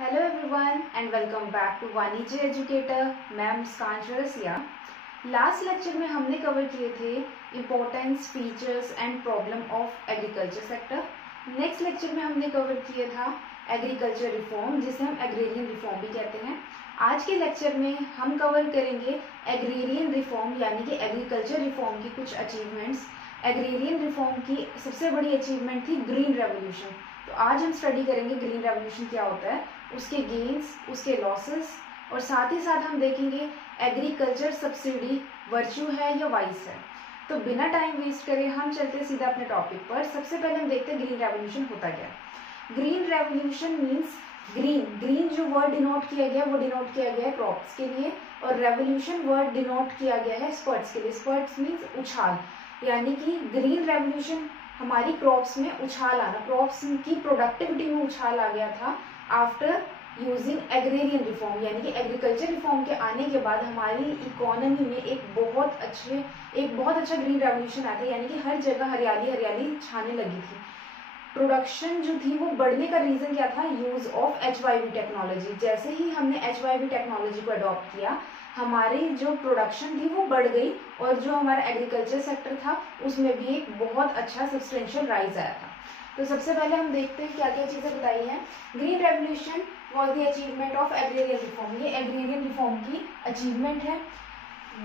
Hello everyone and welcome back to Vanijya educator. मैं Muskan Chaurasia. Last lecture में हमने कवर किए थे importance, features and problem of agriculture sector. Next lecture में हमने कवर किया था एग्रीकल्चर रिफॉर्म, जिसे हम एग्रेरियन रिफॉर्म भी कहते हैं। आज के लेक्चर में हम कवर करेंगे एग्रेरियन रिफॉर्म यानी कि एग्रीकल्चर रिफॉर्म की कुछ अचीवमेंट्स। एग्रेरियन रिफॉर्म की सबसे बड़ी अचीवमेंट थी ग्रीन रेवोल्यूशन। तो आज हम स्टडी करेंगे ग्रीन रेवोल्यूशन क्या होता है, उसके गेन्स, उसके लॉसेस, और साथ ही साथ हम देखेंगे एग्रीकल्चर सब्सिडी वर्च्यू है या वाइस है। तो बिना टाइम वेस्ट करे हम चलते सीधा अपने टॉपिक पर। सबसे पहले हम देखते हैं ग्रीन रेवोल्यूशन होता क्या है। ग्रीन रेवोल्यूशन मीन्स ग्रीन जो वर्ड डिनोट किया गया वो डिनोट किया गया है क्रॉप्स के लिए, और रेवोल्यूशन वर्ड डिनोट किया गया है स्पर्ट्स के लिए। स्पर्ट्स मीन्स उछाल, यानी कि ग्रीन रेवोल्यूशन हमारी क्रॉप्स में उछाल आना, क्रॉप्स की प्रोडक्टिविटी में उछाल आ गया था आफ्टर यूजिंग एग्रेरियन रिफॉर्म, यानी कि एग्रीकल्चर रिफॉर्म के आने के बाद हमारी इकोनॉमी में एक बहुत अच्छा ग्रीन रेवोल्यूशन आया था, यानी कि हर जगह हरियाली हरियाली छाने लगी थी। प्रोडक्शन जो थी वो बढ़ने का रीजन क्या था, यूज ऑफ HYV टेक्नोलॉजी। जैसे ही हमने HYV टेक्नोलॉजी को अडॉप्ट किया, हमारी जो प्रोडक्शन थी वो बढ़ गई, और जो हमारा एग्रीकल्चर सेक्टर था उसमें भी एक बहुत अच्छा सब्सटेंशियल राइज आया था। तो सबसे पहले हम देखते हैं क्या क्या चीजें बताई हैं। Green revolution was the achievement of agrarian reform, ये एग्रेरियन रिफॉर्म की अचीवमेंट है।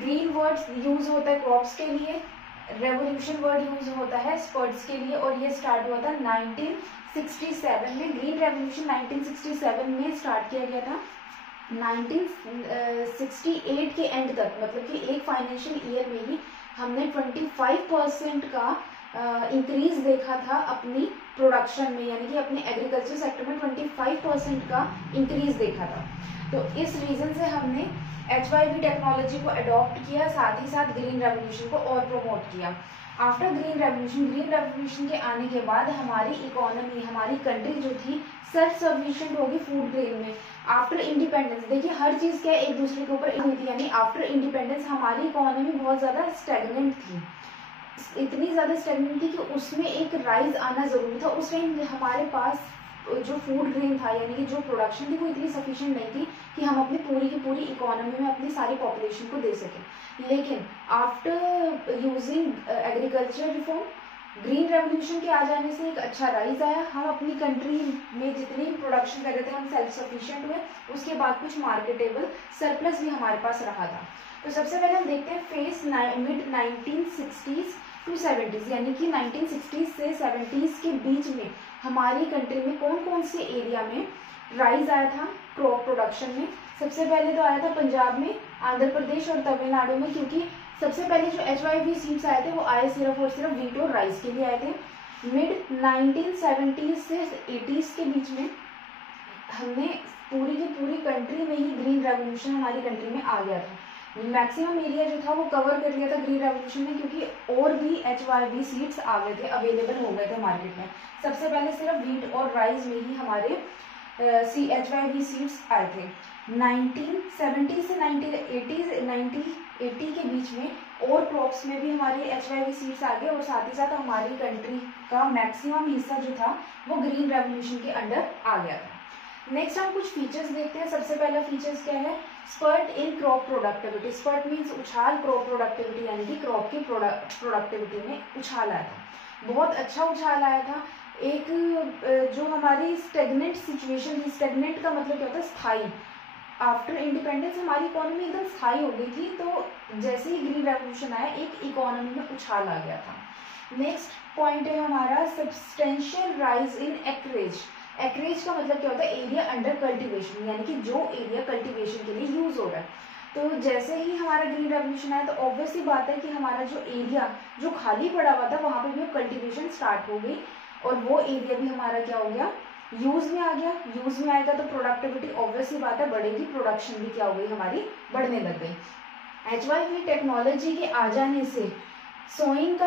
ग्रीन वर्ड यूज होता है क्रॉप्स के लिए, रेवोल्यूशन वर्ड यूज होता है स्पर्ट्स के लिए, और ये स्टार्ट हुआ था 1967 में। ग्रीन रेवोल्यूशन 1967 में स्टार्ट किया गया था। 1968 के एंड तक, मतलब कि एक फाइनेंशियल ईयर में ही हमने 25% का इंक्रीज देखा था अपनी प्रोडक्शन में, यानी कि अपने एग्रीकल्चर सेक्टर में 25% का इंक्रीज देखा था। तो इस रीजन से हमने HYV टेक्नोलॉजी को अडॉप्ट किया, साथ ही साथ ग्रीन रेवोल्यूशन को और प्रमोट किया। आफ्टर ग्रीन रेवोल्यूशन के आने के बाद हमारी इकोनॉमी, हमारी कंट्री जो थी सेल्फ सफिशिएंट होगी फूड ग्रेन में। आफ्टर इंडिपेंडेंस, देखिए हर चीज क्या एक दूसरे के ऊपर हुई थी, यानी आफ्टर इंडिपेंडेंस हमारी इकोनॉमी बहुत ज्यादा स्टेगनेंट थी, इतनी ज्यादा स्टेगनेंट थी कि उसमें एक राइज आना जरूरी था। उस टाइम हमारे पास जो फूड ग्रेन था, यानी कि जो प्रोडक्शन थी वो इतनी सफिशिएंट नहीं थी कि हम अपनी पूरी की पूरी इकोनॉमी में अपनी सारी पॉपुलेशन को दे सकें। लेकिन after using agriculture reform, green revolution के आ जाने से एक अच्छा राइज आया। हम अपनी कंट्री में जितनी प्रोडक्शन कर रहे थे हम सेल्फ सफिशिएंट हुए। उसके बाद कुछ मार्केटेबल सरप्लस भी हमारे पास रहा था। तो सबसे पहले हम देखते हैं face mid 1960s to 70s, यानी कि 1960s से 70s के बीच में हमारी कंट्री में कौन कौन से एरिया में राइज आया था क्रॉप प्रोडक्शन में। सबसे पहले तो आया था पंजाब में, आंध्र प्रदेश और तमिलनाडु में, क्योंकि सबसे पहले जो HYV सीड्स आए थे वो आए सिर्फ और सिर्फ व्हीट और राइस के लिए आए थे। मिड 1970s से 80s के बीच में हमने पूरी की पूरी कंट्री में ही ग्रीन रेवोल्यूशन हमारी कंट्री में आ गया था। मैक्सिमम एरिया जो था वो कवर कर लिया था ग्रीन रेवोल्यूशन में, क्योंकि और भी HYV सीड्स आ गए थे, अवेलेबल हो गए थे मार्केट में। सबसे पहले सिर्फ व्हीट और राइस में ही हमारे HYV सीड्स आए थे। 1970 से 1980 के बीच में और क्रॉप्स में भी हमारे HYV सीड्स आ गए, और साथ ही साथ हमारी कंट्री का मैक्सिमम हिस्सा जो था वो ग्रीन रेवोल्यूशन के अंडर आ गया था। नेक्स्ट हम कुछ फीचर्स देखते हैं। सबसे पहला फीचर्स क्या है, spurt in crop productivity. Spurt means उछाल, क्रॉप प्रोडक्टिविटी यानी कि क्रॉप की प्रोडक्टिविटी में उछाल आया था, बहुत अच्छा उछाल आया था। एक जो हमारी स्टेगनेंट सिचुएशन थी, स्टेगनेंट का मतलब क्या होता है, स्थायी। आफ्टर इंडिपेंडेंस हमारी इकोनॉमी एकदम स्थायी हो गई थी, तो जैसे ही ग्रीन रेवोल्यूशन आया एक इकोनॉमी में उछाल आ गया था। नेक्स्ट पॉइंट है हमारा substantial rise in acreage. Acreage का मतलब क्या होता है, एरिया अंडर कल्टीवेशन, यानी कि जो एरिया कल्टीवेशन के लिए यूज हो रहा है। तो जैसे ही हमारा ग्रीन रेवोल्यूशन आया तो ऑब्वियसली बात है कि हमारा जो एरिया जो खाली पड़ा हुआ था वहां पे भी कल्टीवेशन स्टार्ट हो गई, और वो एरिया भी हमारा क्या हो गया, यूज में आ गया। यूज में आएगा तो प्रोडक्टिविटी ऑब्वियसली बात है बढ़ेगी, प्रोडक्शन भी क्या हो गई हमारी, बढ़ने लग गई। HYV टेक्नोलॉजी के आ जाने से सोइंग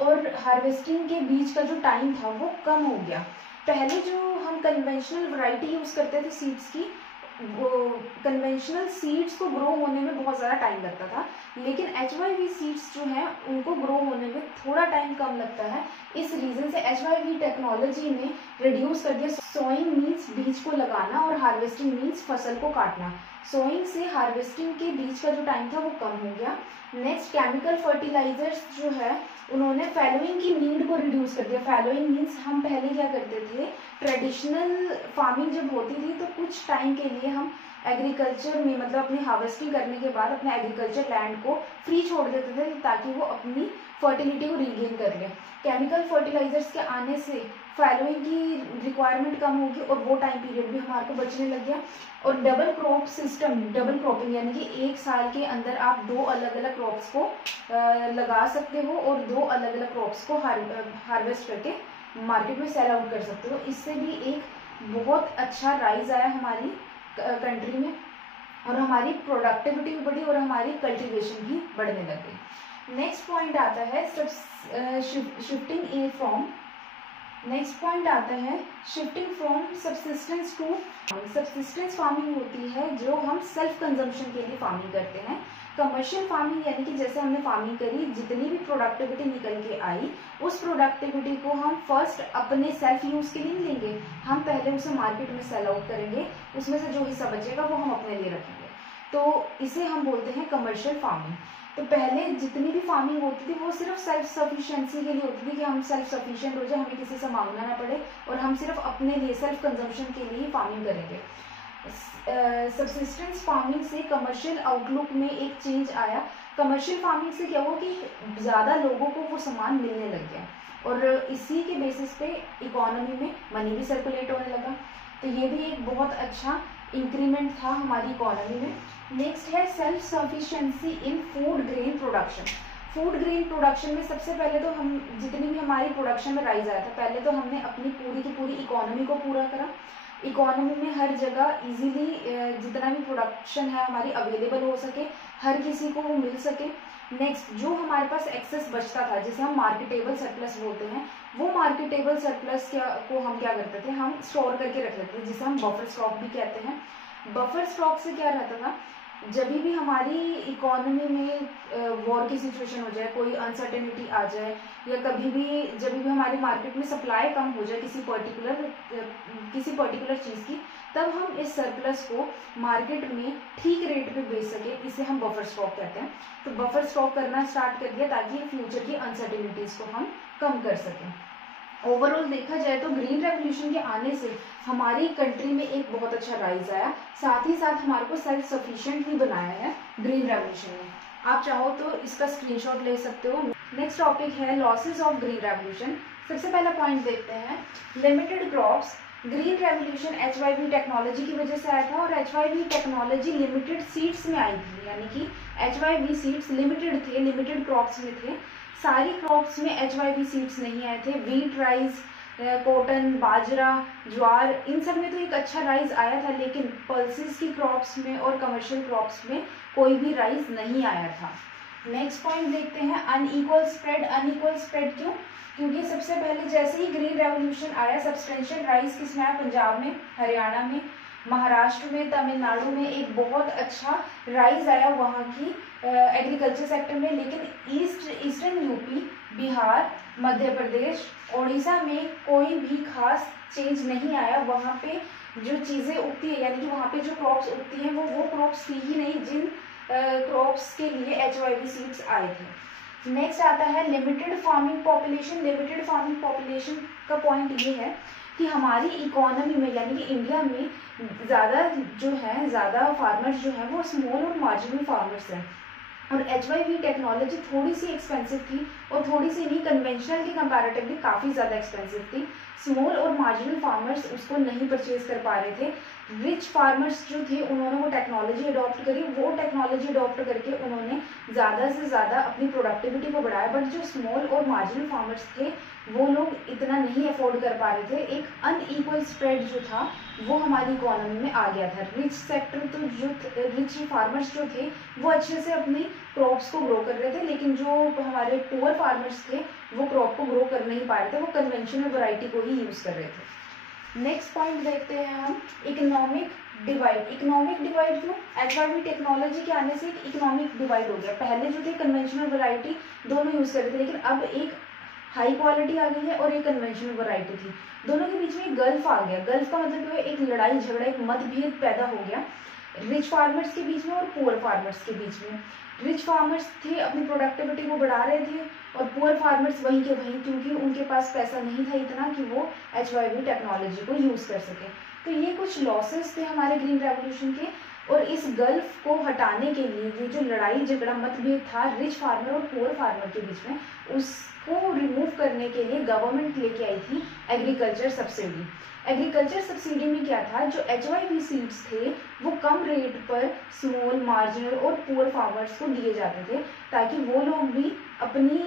और हार्वेस्टिंग के बीच का जो टाइम था वो कम हो गया। पहले जो हम कन्वेंशनल वैरायटी यूज करते थे सीड्स की, वो कन्वेंशनल सीड्स को ग्रो होने में बहुत ज़्यादा टाइम लगता था, लेकिन HYV सीड्स जो हैं उनको ग्रो होने में थोड़ा टाइम कम लगता है। इस रीज़न से HYV टेक्नोलॉजी ने रिड्यूस कर दिया। सोइंग मीन्स बीज को लगाना और हार्वेस्टिंग मीन्स फसल को काटना। सोइंग से हार्वेस्टिंग के बीच का जो टाइम था वो कम हो गया। नेक्स्ट, केमिकल फर्टिलाइजर्स जो है उन्होंने फैलोइंग की नीड को रिड्यूस कर दिया। फैलोइंग मीन्स हम पहले क्या करते थे, ट्रेडिशनल फार्मिंग जब होती थी तो कुछ टाइम के लिए हम एग्रीकल्चर में मतलब अपनी हार्वेस्टिंग करने के बाद अपने एग्रीकल्चर लैंड को फ्री छोड़ देते थे ताकि वो अपनी फर्टिलिटी को रीगेन कर ले। केमिकल फर्टिलाइजर्स के आने से फैलोइंग की रिक्वायरमेंट कम होगी और वो टाइम पीरियड भी हमारे को बचने लग गया। और double crop system, double cropping यानी कि एक साल के अंदर आप 2 अलग अलग क्रॉप्स को लगा सकते हो और 2 अलग अलग क्रॉप्स को हार्वेस्ट करके मार्केट में सेल आउट कर सकते हो। इससे भी एक बहुत अच्छा राइज आया हमारी कंट्री में और हमारी प्रोडक्टिविटी भी बढ़ी और हमारी कल्टीवेशन भी बढ़ने लग गई। नेक्स्ट पॉइंट आता है shifting from shifting from subsistence to. Subsistence farming होती है जो हम सेल्फ कंजम्पशन के लिए फार्मिंग करते हैं। कमर्शियल फार्मिंग यानी कि जैसे हमने फार्मिंग करी, जितनी भी प्रोडक्टिविटी निकल के आई उस प्रोडक्टिविटी को हम फर्स्ट अपने सेल्फ यूज के लिए नहीं लेंगे, हम पहले उसे मार्केट में सेल आउट करेंगे, उसमें से जो हिस्सा बचेगा वो हम अपने लिए रखेंगे। तो इसे हम बोलते हैं कमर्शियल फार्मिंग। तो पहले जितनी भी फार्मिंग होती थी वो सिर्फ सेल्फ सफिशिएंसी के लिए होती थी कि हम सेल्फ सफिशिएंट हो जाए, हमें किसी से मांगना ना पड़े और हम सिर्फ अपने लिए सेल्फ कंजम्पशन के लिए फार्मिंग करेंगे। सब्सिस्टेंस फार्मिंग से कमर्शियल आउटलुक में एक चेंज आया। कमर्शियल फार्मिंग से क्या हुआ कि ज़्यादा लोगों को वो सामान मिलने लग गया और इसी के बेसिस पे इकोनॉमी में मनी भी सर्कुलेट होने लगा। तो ये भी एक बहुत अच्छा इंक्रीमेंट था हमारी इकोनॉमी में। नेक्स्ट है सेल्फ सफिशिएंसी इन food grain production. Food grain production में सबसे पहले तो हम जितनी भी हमारी प्रोडक्शन में राइज आया था, पहले तो हमने अपनी पूरी की पूरी इकोनॉमी को पूरा करा। इकोनॉमी में हर जगह इजीली जितना भी प्रोडक्शन है हमारी अवेलेबल हो सके, हर किसी को वो मिल सके। नेक्स्ट, जो हमारे पास एक्सेस बचता था जिसे हम मार्केटेबल सरप्लस बोलते हैं, वो मार्केटेबल सरप्लस को हम क्या करते थे, हम स्टोर करके रख लेते थे, जिसे हम बफर स्टॉक भी कहते हैं। बफर स्टॉक से क्या रहता था, जब भी हमारी इकोनॉमी में वॉर की सिचुएशन हो जाए, कोई अनसर्टेनिटी आ जाए या कभी भी जब भी हमारी मार्केट में सप्लाई कम हो जाए किसी पर्टिकुलर चीज़ की, तब हम इस सरप्लस को मार्केट में ठीक रेट पे बेच सके, इसे हम बफर स्टॉक कहते हैं। तो बफर स्टॉक करना स्टार्ट कर दिया ताकि फ्यूचर की अनसर्टेनिटीज को हम कम कर सकें। ओवरऑल देखा जाए तो ग्रीन रेवोल्यूशन के आने से हमारी कंट्री में एक बहुत अच्छा राइज आया, साथ ही साथ हमारे को सेल्फ सफिशिएंट भी बनाया है ग्रीन रेवोल्यूशन ने। आप चाहो तो इसका स्क्रीनशॉट ले सकते हो। नेक्स्ट टॉपिक है लॉसेस ऑफ ग्रीन रेवोल्यूशन। सबसे पहला पॉइंट देखते हैं, limited crops. Green revolution HYV technology की वजह से आया था और HYV टेक्नोलॉजी लिमिटेड सीड्स में आई थी, यानी कि HYV सीड्स लिमिटेड थे, लिमिटेड क्रॉप्स में थे। सारी क्रॉप्स में HYV सीड्स नहीं आए थे। वीट, राइस, कॉटन, बाजरा, ज्वार, इन सब में तो एक अच्छा राइज आया था, लेकिन पल्सेस की क्रॉप्स में और कमर्शियल क्रॉप्स में कोई भी राइज नहीं आया था। नेक्स्ट पॉइंट देखते हैं, अनइक्वल स्प्रेड। अनइक्वल स्प्रेड क्यों? क्योंकि सबसे पहले जैसे ही ग्रीन रेवोल्यूशन आया, सब्सटेंशियल राइज किसमें आया, पंजाब में, हरियाणा में, महाराष्ट्र में, तमिलनाडु में एक बहुत अच्छा राइज आया वहाँ की एग्रीकल्चर सेक्टर में। लेकिन ईस्टर्न यूपी, बिहार, मध्य प्रदेश, उड़ीसा में कोई भी खास चेंज नहीं आया। वहाँ पे जो चीज़ें उगती है, यानी कि वहाँ पे जो क्रॉप्स उगती हैं वो क्रॉप्स थी ही नहीं जिन क्रॉप्स के लिए HYV सीड्स आए थे। नेक्स्ट आता है limited farming population. Limited farming population का पॉइंट ये है कि हमारी इकोनॉमी में यानी कि इंडिया में ज़्यादा फार्मर्स जो हैं वो स्मॉल और मार्जिनल फार्मर्स हैं और HYV टेक्नोलॉजी थोड़ी सी एक्सपेंसिव थी और थोड़ी सी नहीं, कन्वेंशनल की कंपैरेटिवली काफ़ी ज़्यादा एक्सपेंसिव थी। स्मॉल और मार्जिनल फार्मर्स उसको नहीं परचेज कर पा रहे थे। रिच फार्मर्स जो थे उन्होंने वो टेक्नोलॉजी अडॉप्ट करी, वो टेक्नोलॉजी अडॉप्ट करके उन्होंने ज़्यादा से ज़्यादा अपनी प्रोडक्टिविटी को बढ़ाया। बट जो स्मॉल और मार्जिनल फार्मर्स थे वो लोग इतना नहीं अफोर्ड कर पा रहे थे। एक अनइक्वल स्प्रेड जो था वो हमारी इकोनॉमी में आ गया था। रिच सेक्टर तो जो रिच फार्मर्स जो थे वो अच्छे से अपनी क्रॉप्स को ग्रो कर रहे थे, लेकिन जो हमारे पुअर फार्मर्स थे वो क्रॉप को ग्रो कर नहीं पा रहे थे, वो कन्वेंशनल वैरायटी को ही यूज़ कर रहे थे। नेक्स्ट पॉइंट देखते हैं हम इकोनॉमिक डिवाइड। इकोनॉमिक डिवाइड क्यों? HYV टेक्नोलॉजी के आने से एक इकोनॉमिक डिवाइड हो गया। पहले जो थे कन्वेंशनल वैरायटी दोनों यूज कर रहे थे, लेकिन अब एक हाई क्वालिटी आ गई है और एक कन्वेंशनल वैरायटी थी, दोनों के बीच में एक गल्फ आ गया। गल्फ का मतलब क्या है? एक लड़ाई झगड़ा, एक मतभेद पैदा हो गया रिच फार्मर्स के बीच में और पुअर फार्मर्स के बीच में। रिच फार्मर्स थे अपनी प्रोडक्टिविटी को बढ़ा रहे थे और पुअर फार्मर्स वहीं के वहीं, क्योंकि उनके पास पैसा नहीं था इतना कि वो HYV टेक्नोलॉजी को यूज कर सके। तो ये कुछ लॉसेस थे हमारे ग्रीन रेवोल्यूशन के, और इस गल्फ को हटाने के लिए ये जो लड़ाई झगड़ा मतभेद था रिच फार्मर और पुअर फार्मर के बीच में, उसको रिमूव करने के लिए गवर्नमेंट लेके आई थी एग्रीकल्चर सब्सिडी। एग्रीकल्चर सब्सिडी में क्या था? जो HYV सीड्स थे वो कम रेट पर स्मॉल, मार्जिनल और पुअर फार्मर्स को दिए जाते थे, ताकि वो लोग भी अपनी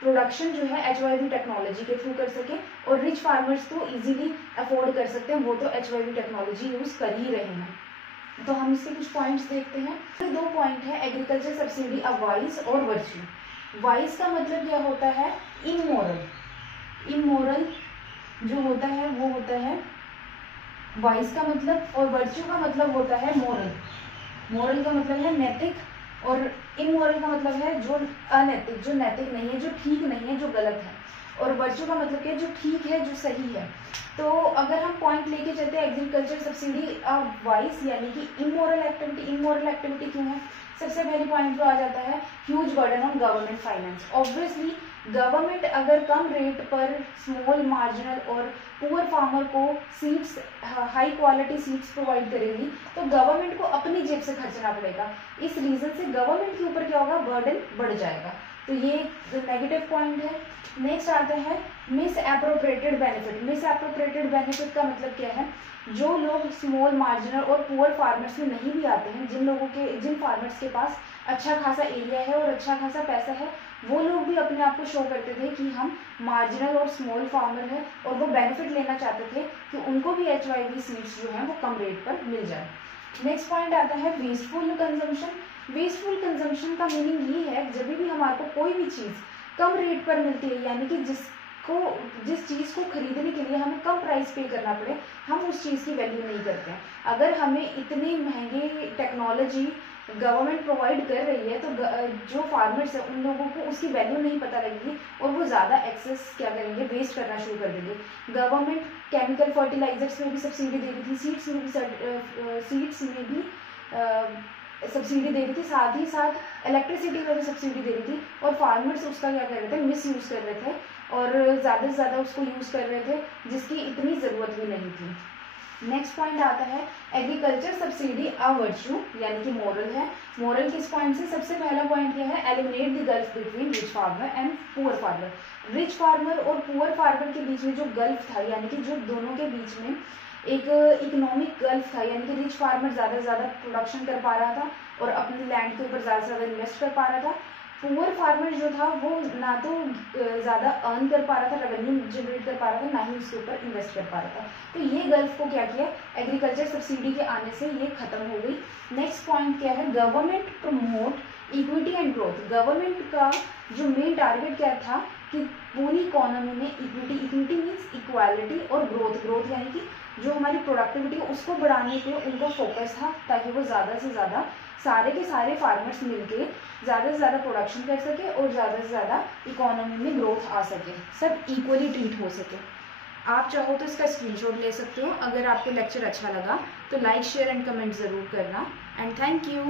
प्रोडक्शन जो है HYV टेक्नोलॉजी के थ्रू कर सके, और रिच फार्मर्स तो इजीली अफोर्ड कर सकते हैं, वो तो HYV टेक्नोलॉजी यूज कर ही रहे हैं। तो हम इसके कुछ पॉइंट्स देखते हैं। तो 2 पॉइंट है एग्रीकल्चर सब्सिडी, अ वाइस और वर्च्यू। वाइस का मतलब क्या होता है? इमोरल। इमोरल जो होता है वो होता है वाइस का मतलब, और वर्च्यू का मतलब होता है मोरल। मोरल का मतलब है नैतिक, और इमोरल का मतलब है जो अनैतिक, जो नैतिक नहीं है, जो ठीक नहीं है, जो गलत है। और वर्च्यू का मतलब क्या है? जो ठीक है, जो सही है। तो अगर हम पॉइंट लेके चलते हैं एग्रीकल्चर सब्सिडी वाइस यानी कि इमोरल एक्टिविटी। इमोरल एक्टिविटी क्यों है? सबसे पहले पॉइंट तो आ जाता है huge burden on government finance. Obviously government अगर कम रेट पर स्मॉल, मार्जिनल और पुअर फार्मर को seeds, high quality seeds provide करेगी, तो गवर्नमेंट को अपनी जेब से खर्चना पड़ेगा। इस रीजन से गवर्नमेंट के ऊपर क्या होगा? बर्डन बढ़ जाएगा। तो ये नेगेटिव पॉइंट है। नेक्स्ट आता है miss appropriated benefit. Miss appropriated benefit का मतलब क्या है? जो लोग स्मॉल, मार्जिनल और पुअर फार्मर्स में नहीं भी आते हैं, जिन फार्मर्स के पास अच्छा खासा एरिया है और अच्छा खासा पैसा है, वो लोग भी अपने आप को शो करते थे कि हम मार्जिनल और स्मॉल फार्मर हैं, और वो बेनिफिट लेना चाहते थे कि उनको भी HYV सीड्स जो हैं वो कम रेट पर मिल जाए। नेक्स्ट पॉइंट आता है वेस्टफुल कंजम्पशन। वेस्टफुल कंजम्पशन का मीनिंग ये है जब भी हमारे को कोई भी चीज़ कम रेट पर मिलती है, यानी कि जिस चीज़ को खरीदने के लिए हमें कम प्राइस पे करना पड़े, हम उस चीज़ की वैल्यू नहीं करते हैं। अगर हमें इतनी महंगी टेक्नोलॉजी गवर्नमेंट प्रोवाइड कर रही है, तो जो फार्मर्स है उन लोगों को उसकी वैल्यू नहीं पता लगेगी, और वो ज़्यादा एक्सेस क्या करेंगे? वेस्ट करना शुरू कर देंगे। गवर्नमेंट केमिकल फर्टिलाइजर्स में भी सब्सिडी दे रही थी, सीड्स में भी सब्सिडी दे रही थी, साथ ही साथ इलेक्ट्रिसिटी में भी सब्सिडी दे रही थी, और फार्मर्स उसका क्या कर रहे थे? मिस यूज़ कर रहे थे, और ज़्यादा से ज़्यादा उसको यूज़ कर रहे थे, जिसकी इतनी ज़रूरत भी नहीं थी। नेक्स्ट पॉइंट आता है एग्रीकल्चर सब्सिडी अ वर्च्यू यानी कि मोरल है। मोरल किस पॉइंट से? सबसे पहला पॉइंट क्या है? Eliminate the gulf between rich farmer and poor farmer. Rich farmer और पुअर फार्मर के बीच में जो गल्फ था, यानी कि जो दोनों के बीच में एक इकोनॉमिक गल्फ था, यानी कि रिच फार्मर ज़्यादा से ज़्यादा प्रोडक्शन कर पा रहा था और अपनी लैंड के ऊपर ज़्यादा से ज़्यादा इन्वेस्ट कर पा रहा था। पुअर फार्मर जो था वो ना तो ज़्यादा अर्न कर पा रहा था, रेवेन्यू जनरेट कर पा रहा था, ना ही उसके ऊपर इन्वेस्ट कर पा रहा था। तो ये गल्फ को क्या किया? एग्रीकल्चर सब्सिडी के आने से ये खत्म हो गई। नेक्स्ट पॉइंट क्या है? Government promote equity and growth. Government का जो मेन टारगेट क्या था कि पूरी इकोनॉमी में इक्विटी मीन्स इक्वालिटी, और ग्रोथ यानी कि जो हमारी प्रोडक्टिविटी है उसको बढ़ाने पे उनको फोकस था, ताकि वो ज़्यादा से ज़्यादा सारे के सारे फार्मर्स मिलके ज़्यादा से ज़्यादा प्रोडक्शन कर सके और ज़्यादा से ज़्यादा इकोनॉमी में ग्रोथ आ सके, सब इक्वली ट्रीट हो सके। आप चाहो तो इसका स्क्रीनशॉट ले सकते हो। अगर आपको लेक्चर अच्छा लगा तो लाइक, शेयर एंड कमेंट ज़रूर करना। And thank you.